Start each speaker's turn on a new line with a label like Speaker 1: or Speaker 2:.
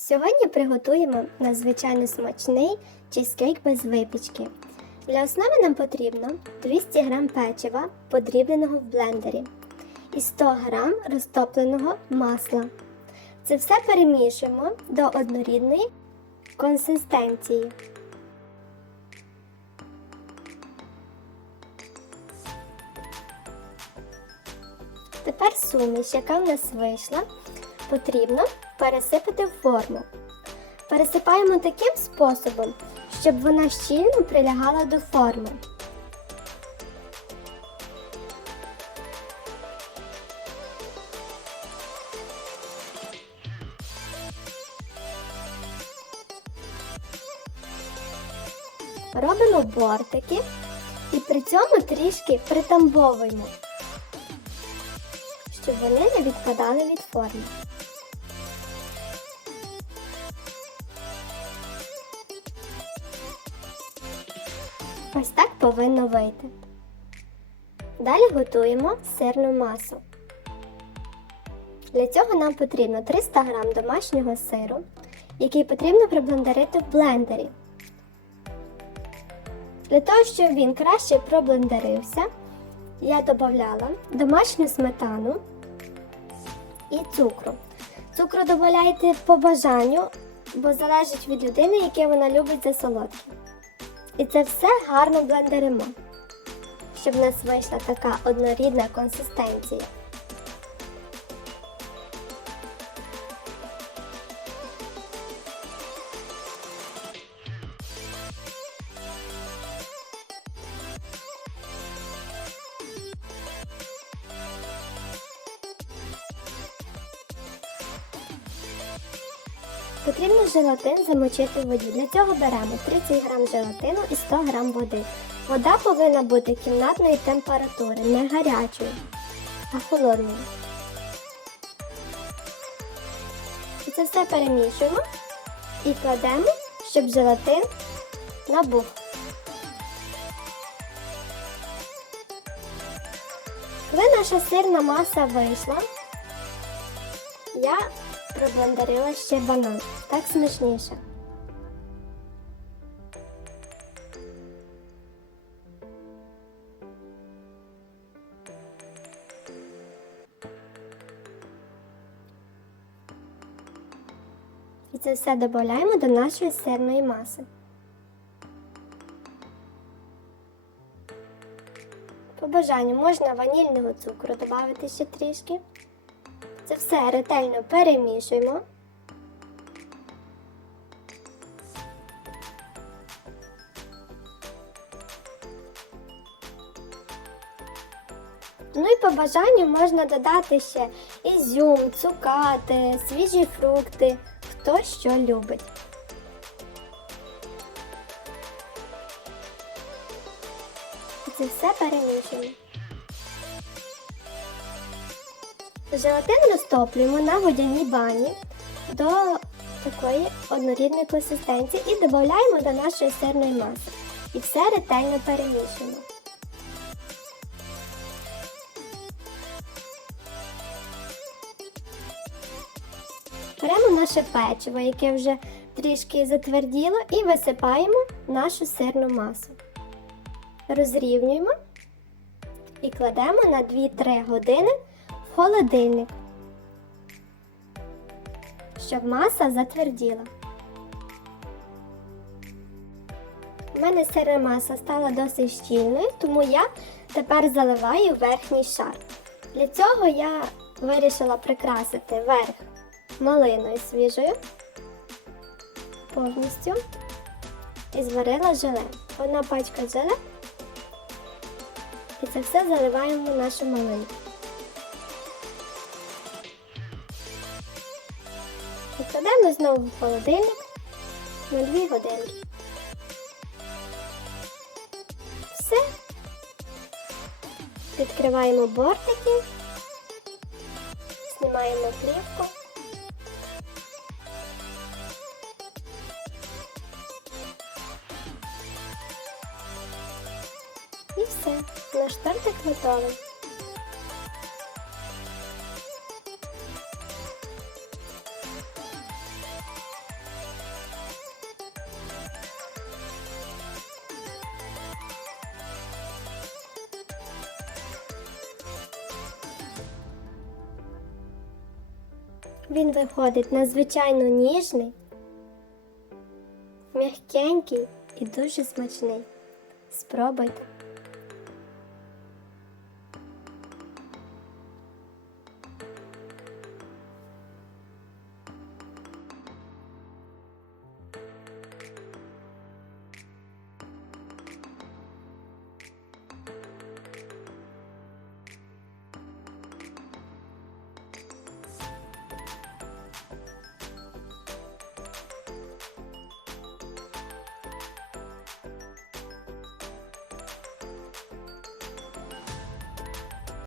Speaker 1: Сьогодні приготуємо надзвичайно смачний чизкейк без випічки. Для основи нам потрібно 200 г печива, подрібненого в блендері, і 100 г розтопленого масла. Це все перемішуємо до однорідної консистенції. Тепер суміш, яка в нас вийшла, потрібно пересипати в форму. Пересипаємо таким способом, щоб вона щільно прилягала до форми. Робимо бортики і при цьому трішки притамбовуємо, щоб вони не відпадали від форми. Повинно вийти. Далі готуємо сирну масу. Для цього нам потрібно 300 г домашнього сиру, який потрібно проблендерити в блендері. Для того, щоб він краще проблендерився, я додавала домашню сметану і цукру. Цукру додаєте по бажанню, бо залежить від людини, яке вона любить за солодке. І це все гарно блендеримо, щоб в нас вийшла така однорідна консистенція. Потрібно желатин замочити в воді. Для цього беремо 30 г желатину і 100 г води. Вода повинна бути кімнатної температури, не гарячої, а холодною. І це все перемішуємо і кладемо, щоб желатин набух. Коли наша сирна маса вийшла, я проблендерила ще банан. Так смачніше. І це все додаємо до нашої сирної маси. По бажанню можна ванільного цукру додати ще трішки. Це все ретельно перемішуємо. Ну і по бажанню можна додати ще ізюм, цукати, свіжі фрукти, хто що любить. Це все перемішуємо. Желатин розтоплюємо на водяній бані до такої однорідної консистенції і додаємо до нашої сирної маси. І все ретельно перемішуємо. Беремо наше печиво, яке вже трішки затверділо, і висипаємо нашу сирну масу. Розрівнюємо і кладемо на 2-3 години холодильник, щоб маса затверділа. У мене сира маса стала досить щільною, тому я тепер заливаю верхній шар. Для цього я вирішила прикрасити верх малиною свіжою повністю і зварила желе. Одна пачка желе. І це все заливаємо в нашу малинку. І кладемо знову в холодильник на 2 годинки. Все. Відкриваємо бортики, знімаємо плівку. І все, наш тортик готовий. Він виходить надзвичайно ніжний, м'якенький і дуже смачний. Спробуйте.